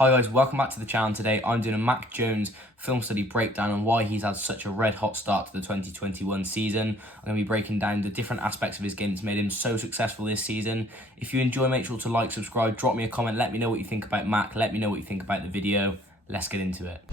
Hi guys, welcome back to the channel. Today I'm doing a Mac Jones film study breakdown on why he's had such a red hot start to the 2021 season. I'm going to be breaking down the different aspects of his game that's made him so successful this season. If you enjoy, make sure to like, subscribe, drop me a comment, let me know what you think about Mac, let me know what you think about the video. Let's get into it.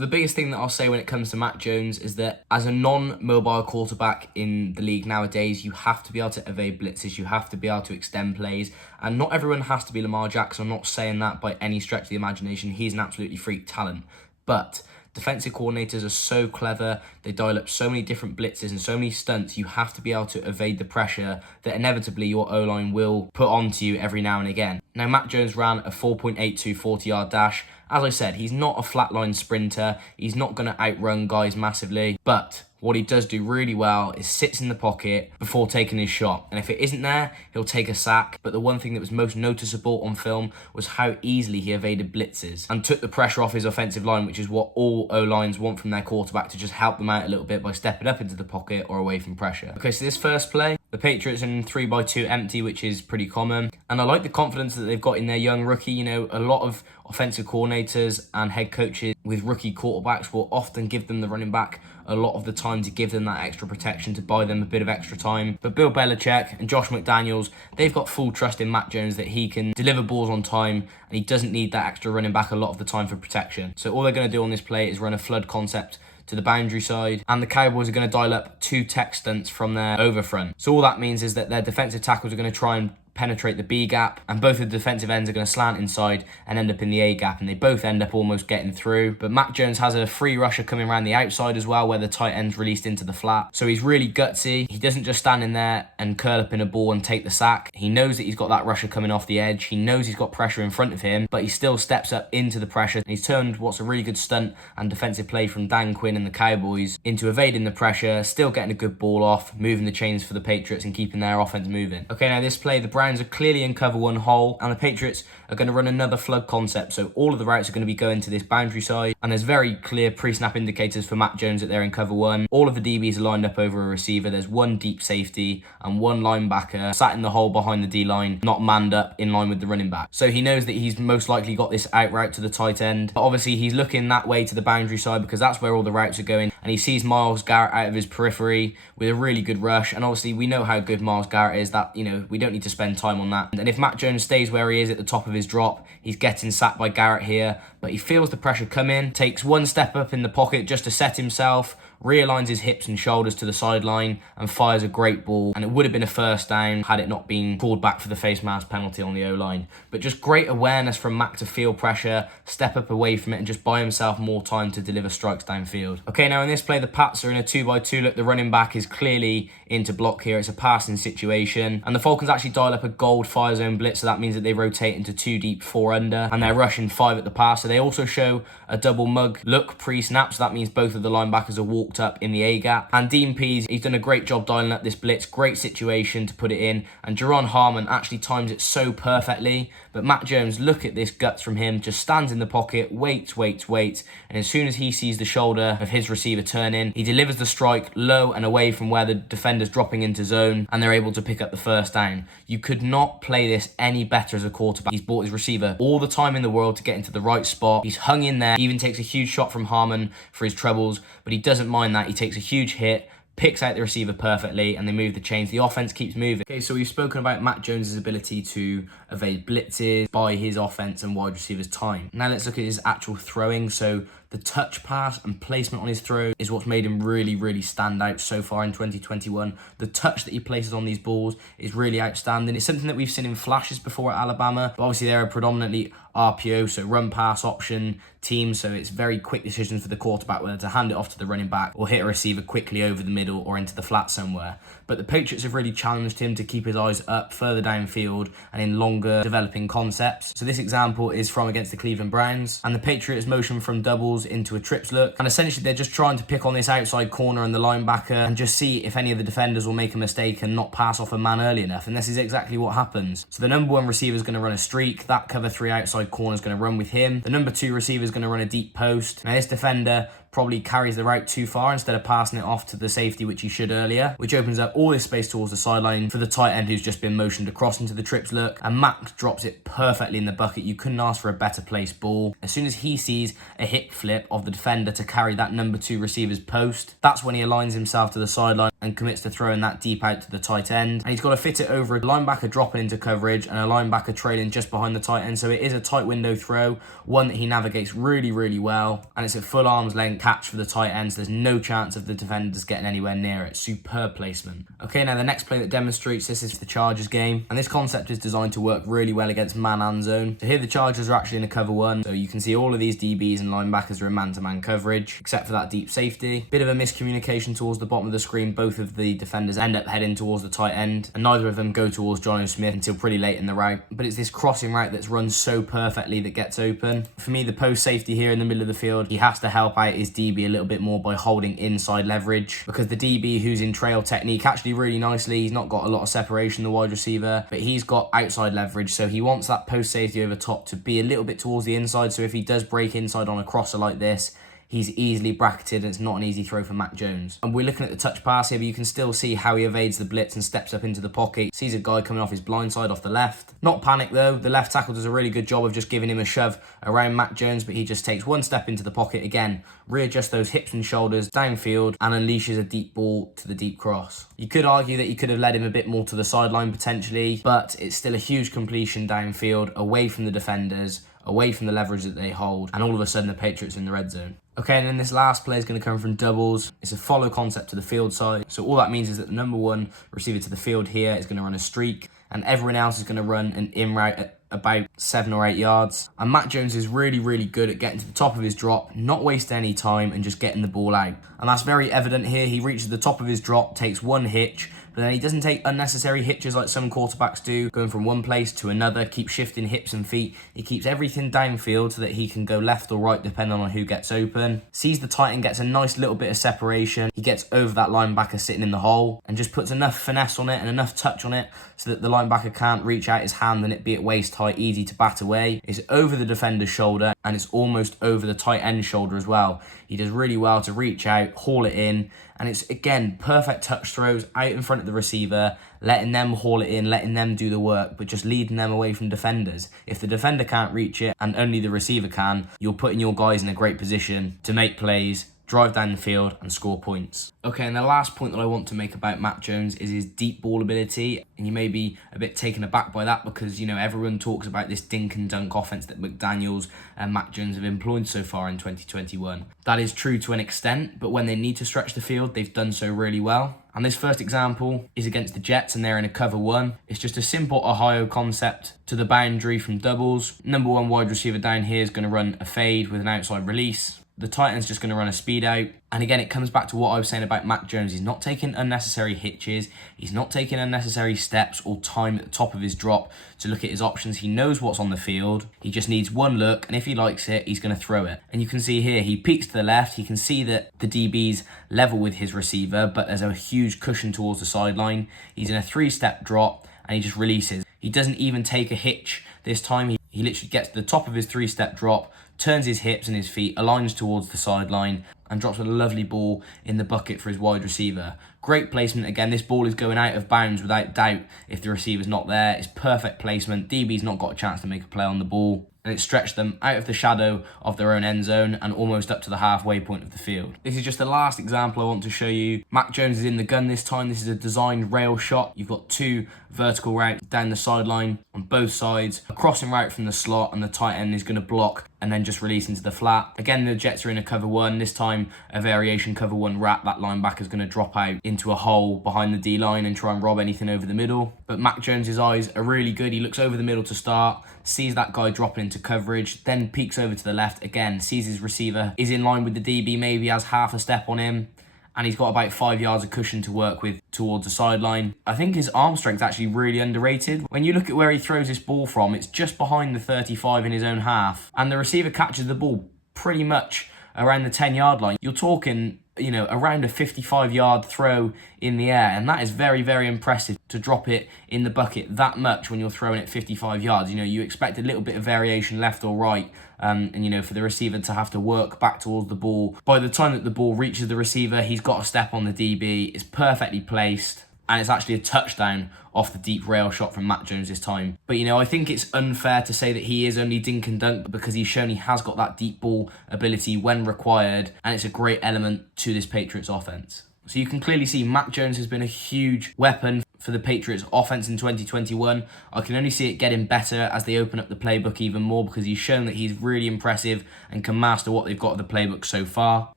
The biggest thing that I'll say when it comes to Mac Jones is that as a non-mobile quarterback in the league nowadays, you have to be able to evade blitzes, you have to be able to extend plays, and not everyone has to be Lamar Jackson. I'm not saying that by any stretch of the imagination. He's an absolutely freak talent, but defensive coordinators are so clever, they dial up so many different blitzes and so many stunts, you have to be able to evade the pressure that inevitably your O-line will put onto you every now and again. Now, Mac Jones ran a 4.82 40-yard dash. As I said, he's not a flatline sprinter, he's not going to outrun guys massively, but what he does do really well is sits in the pocket before taking his shot. And if it isn't there, he'll take a sack. But the one thing that was most noticeable on film was how easily he evaded blitzes and took the pressure off his offensive line, which is what all O-lines want from their quarterback, to just help them out a little bit by stepping up into the pocket or away from pressure. Okay, so this first play, the Patriots are in 3-by-2 empty, which is pretty common. And I like the confidence that they've got in their young rookie. You know, a lot of offensive coordinators and head coaches with rookie quarterbacks will often give them the running back a lot of the time to give them that extra protection, to buy them a bit of extra time. But Bill Belichick and Josh McDaniels, they've got full trust in Mac Jones that he can deliver balls on time and he doesn't need that extra running back a lot of the time for protection. So all they're going to do on this play is run a flood concept to the boundary side, and the Cowboys are going to dial up 2 tech stunts from their overfront. So all that means is that their defensive tackles are going to try and penetrate the B gap, and both of the defensive ends are going to slant inside and end up in the A gap, and they both end up almost getting through. But Mac Jones has a free rusher coming around the outside as well, where the tight end's released into the flat. So he's really gutsy. He doesn't just stand in there and curl up in a ball and take the sack. He knows that he's got that rusher coming off the edge. He knows he's got pressure in front of him, but he still steps up into the pressure. And he's turned what's a really good stunt and defensive play from Dan Quinn and the Cowboys into evading the pressure, still getting a good ball off, moving the chains for the Patriots and keeping their offense moving. Okay, now this play, the Browns are clearly in cover 1 hole, and the Patriots are going to run another flood concept. So all of the routes are going to be going to this boundary side, and there's very clear pre-snap indicators for Mac Jones that they're in cover 1. All of the DBs are lined up over a receiver. There's 1 deep safety and 1 linebacker sat in the hole behind the D-line, not manned up in line with the running back. So he knows that he's most likely got this out route to the tight end. But obviously he's looking that way to the boundary side because that's where all the routes are going, and he sees Myles Garrett out of his periphery with a really good rush. And obviously we know how good Myles Garrett is, that, you know, we don't need to spend time on that. And if Mac Jones stays where he is at the top of his drop, he's getting sacked by Garrett here, but he feels the pressure come in, takes 1 step up in the pocket just to set himself, realigns his hips and shoulders to the sideline, and fires a great ball. And it would have been a first down had it not been called back for the face mask penalty on the O-line. But just great awareness from Mac to feel pressure, step up away from it, and just buy himself more time to deliver strikes downfield. Okay, now in this play, the Pats are in a 2-by-2 look. The running back is clearly into block here. It's a passing situation. And the Falcons actually dial up a gold fire zone blitz, so that means that they rotate into 2 deep, 4 under, and they're rushing 5 at the pass. So they also show a double mug look pre-snap, so that means both of the linebackers are walked up in the A gap. And Dean Pease, he's done a great job dialing up this blitz. Great situation to put it in, and Judon Harmon actually times it so perfectly. But Mac Jones, look at this guts from him, just stands in the pocket, waits, and as soon as he sees the shoulder of his receiver turn in, he delivers the strike low and away from where the defender's dropping into zone, and they're able to pick up the first down. You could not play this any better as a quarterback. He's bought his receiver all the time in the world to get into the right spot. He's hung in there. He even takes a huge shot from Harmon for his trebles, but he doesn't mind that. He takes a huge hit, picks out the receiver perfectly, and they move the chains. The offense keeps moving. Okay, so we've spoken about Mac Jones' ability to evade blitzes, buy his offense and wide receivers time. Now let's look at his actual throwing. So the touch pass and placement on his throw is what's made him really stand out so far in 2021. The touch that he places on these balls is really outstanding. It's something that we've seen in flashes before at Alabama, but obviously they're a predominantly RPO, so run pass option team, so it's very quick decisions for the quarterback whether to hand it off to the running back or hit a receiver quickly over the middle or into the flat somewhere. But the Patriots have really challenged him to keep his eyes up further downfield and in longer developing concepts. So this example is from against the Cleveland Browns, and the Patriots motion from doubles into a trips look, and essentially they're just trying to pick on this outside corner and the linebacker and just see if any of the defenders will make a mistake and not pass off a man early enough, and this is exactly what happens. So the number 1 receiver is going to run a streak. That cover 3 outside corner is going to run with him. The number 2 receiver is going to run a deep post. Now this defender probably carries the route too far instead of passing it off to the safety, which he should earlier, which opens up all this space towards the sideline for the tight end who's just been motioned across into the trips look, and Mac drops it perfectly in the bucket. You couldn't ask for a better placed ball. As soon as he sees a hip flip of the defender to carry that number 2 receiver's post, that's when he aligns himself to the sideline and commits to throwing that deep out to the tight end. And he's got to fit it over a linebacker dropping into coverage and a linebacker trailing just behind the tight end. So it is a tight window throw, one that he navigates really, really well. And it's a full arm's length catch for the tight end, so there's no chance of the defenders getting anywhere near it. Superb placement. Okay, now the next play that demonstrates this is the Chargers game. And this concept is designed to work really well against man and zone. So here the Chargers are actually in a cover 1. So you can see all of these DBs and linebackers are in man-to-man coverage, except for that deep safety. Bit of a miscommunication towards the bottom of the screen. Both of the defenders end up heading towards the tight end, and neither of them go towards Jonnu Smith until pretty late in the route. But it's this crossing route that's run so perfectly that gets open. For me, the post safety here in the middle of the field, he has to help out his DB a little bit more by holding inside leverage, because the DB who's in trail technique actually really nicely, he's not got a lot of separation, the wide receiver, but he's got outside leverage, so he wants that post safety over top to be a little bit towards the inside, so if he does break inside on a crosser like this, he's easily bracketed and it's not an easy throw for Mac Jones. And we're looking at the touch pass here, but you can still see how he evades the blitz and steps up into the pocket. Sees a guy coming off his blind side off the left. Not panic though, the left tackle does a really good job of just giving him a shove around Mac Jones, but he just takes one step into the pocket again, readjusts those hips and shoulders downfield and unleashes a deep ball to the deep cross. You could argue that you could have led him a bit more to the sideline potentially, but it's still a huge completion downfield, away from the defenders, away from the leverage that they hold, and all of a sudden the Patriots are in the red zone. Okay, and then this last play is going to come from doubles. It's a follow concept to the field side. So all that means is that the number 1 receiver to the field here is going to run a streak, and everyone else is going to run an in route at about 7 or 8 yards. And Mac Jones is really, really good at getting to the top of his drop, not wasting any time, and just getting the ball out. And that's very evident here. He reaches the top of his drop, takes one hitch, but then he doesn't take unnecessary hitches like some quarterbacks do, going from one place to another, keep shifting hips and feet. He keeps everything downfield so that he can go left or right depending on who gets open. Sees the tight end, gets a nice little bit of separation. He gets over that linebacker sitting in the hole and just puts enough finesse on it and enough touch on it so that the linebacker can't reach out his hand and it be at waist height, easy to bat away. It's over the defender's shoulder and it's almost over the tight end's shoulder as well. He does really well to reach out, haul it in, and it's, again, perfect touch throws out in front of the receiver, letting them haul it in, letting them do the work, but just leading them away from defenders. If the defender can't reach it and only the receiver can, you're putting your guys in a great position to make plays, drive down the field and score points. Okay, and the last point that I want to make about Mac Jones is his deep ball ability. And you may be a bit taken aback by that because, you know, everyone talks about this dink and dunk offense that McDaniels and Mac Jones have employed so far in 2021. That is true to an extent, but when they need to stretch the field, they've done so really well. And this first example is against the Jets and they're in a cover 1. It's just a simple Ohio concept to the boundary from doubles. Number 1 wide receiver down here is going to run a fade with an outside release. The tight end's just going to run a speed out. And again, it comes back to what I was saying about Mac Jones. He's not taking unnecessary hitches. He's not taking unnecessary steps or time at the top of his drop to look at his options. He knows what's on the field. He just needs one look, and if he likes it, he's going to throw it. And you can see here, he peeks to the left. He can see that the DB's level with his receiver, but there's a huge cushion towards the sideline. He's in a 3-step drop, and he just releases. He doesn't even take a hitch this time. He literally gets to the top of his 3-step drop, turns his hips and his feet, aligns towards the sideline, and drops a lovely ball in the bucket for his wide receiver. Great placement. Again, this ball is going out of bounds without doubt if the receiver's not there. It's perfect placement. DB's not got a chance to make a play on the ball. And it stretched them out of the shadow of their own end zone and almost up to the halfway point of the field. This is just the last example I want to show you. Mac Jones is in the gun this time. This is a designed rail shot. You've got 2 vertical routes down the sideline on both sides. A crossing route from the slot and the tight end is going to block and then just release into the flat. Again, the Jets are in a cover 1. This time, a variation cover 1 wrap. That linebacker's going to drop out into a hole behind the D-line and try and rob anything over the middle. But Mac Jones's eyes are really good. He looks over the middle to start, sees that guy dropping into coverage, then peeks over to the left again, sees his receiver is in line with the DB, maybe has half a step on him, and he's got about 5 yards of cushion to work with towards the sideline. I think his arm strength's actually really underrated. When you look at where he throws this ball from, it's just behind the 35 in his own half, and the receiver catches the ball pretty much around the 10-yard line. You're talking you know, around a 55-yard throw in the air, and that is very, very impressive to drop it in the bucket that much when you're throwing it 55 yards. You know, you expect a little bit of variation left or right, and you know, for the receiver to have to work back towards the ball. By the time that the ball reaches the receiver, he's got a step on the DB, it's perfectly placed, and it's actually a touchdown off the deep rail shot from Mac Jones this time. But you know, I think it's unfair to say that he is only dink and dunk, because he's shown he has got that deep ball ability when required, and it's a great element to this Patriots offense. So you can clearly see Mac Jones has been a huge weapon for the Patriots offense in 2021. I can only see it getting better as they open up the playbook even more, because he's shown that he's really impressive and can master what they've got of the playbook so far.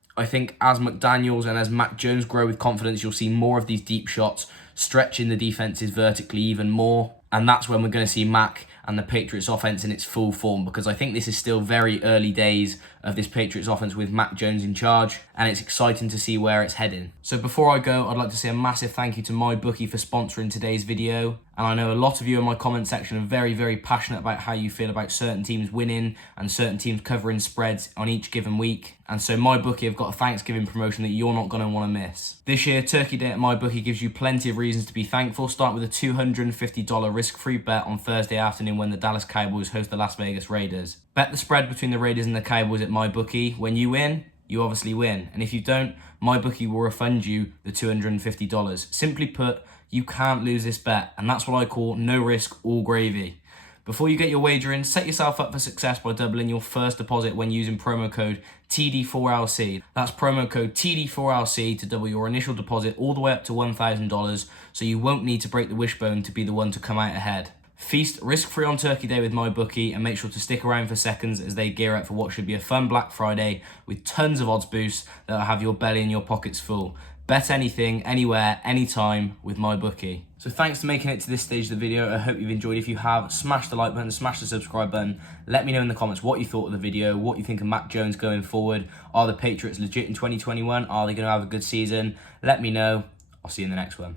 I think as McDaniels and as Mac Jones grow with confidence, you'll see more of these deep shots, stretching the defenses vertically even more. And that's when we're going to see Mac and the Patriots offense in its full form, because I think this is still very early days of this Patriots offense with Mac Jones in charge, and it's exciting to see where it's heading. So before I go, I'd like to say a massive thank you to MyBookie for sponsoring today's video. And I know a lot of you in my comment section are very, very passionate about how you feel about certain teams winning and certain teams covering spreads on each given week. And so MyBookie have got a Thanksgiving promotion that you're not going to want to miss. This year, Turkey Day at MyBookie gives you plenty of reasons to be thankful. Start with a $250 risk-free bet on Thursday afternoon when the Dallas Cowboys host the Las Vegas Raiders. Bet the spread between the Raiders and the Cowboys at MyBookie. When you win, you obviously win. And if you don't, MyBookie will refund you the $250. Simply put, you can't lose this bet, and that's what I call no risk, all gravy. Before you get your wager in, set yourself up for success by doubling your first deposit when using promo code TD4LC. That's promo code TD4LC to double your initial deposit all the way up to $1,000, so you won't need to break the wishbone to be the one to come out ahead. Feast risk-free on Turkey Day with MyBookie, and make sure to stick around for seconds as they gear up for what should be a fun Black Friday with tons of odds boosts that'll have your belly and your pockets full. Bet anything, anywhere, anytime with MyBookie. So thanks for making it to this stage of the video. I hope you've enjoyed. If you have, smash the like button, smash the subscribe button. Let me know in the comments what you thought of the video, what you think of Mac Jones going forward. Are the Patriots legit in 2021? Are they going to have a good season? Let me know. I'll see you in the next one.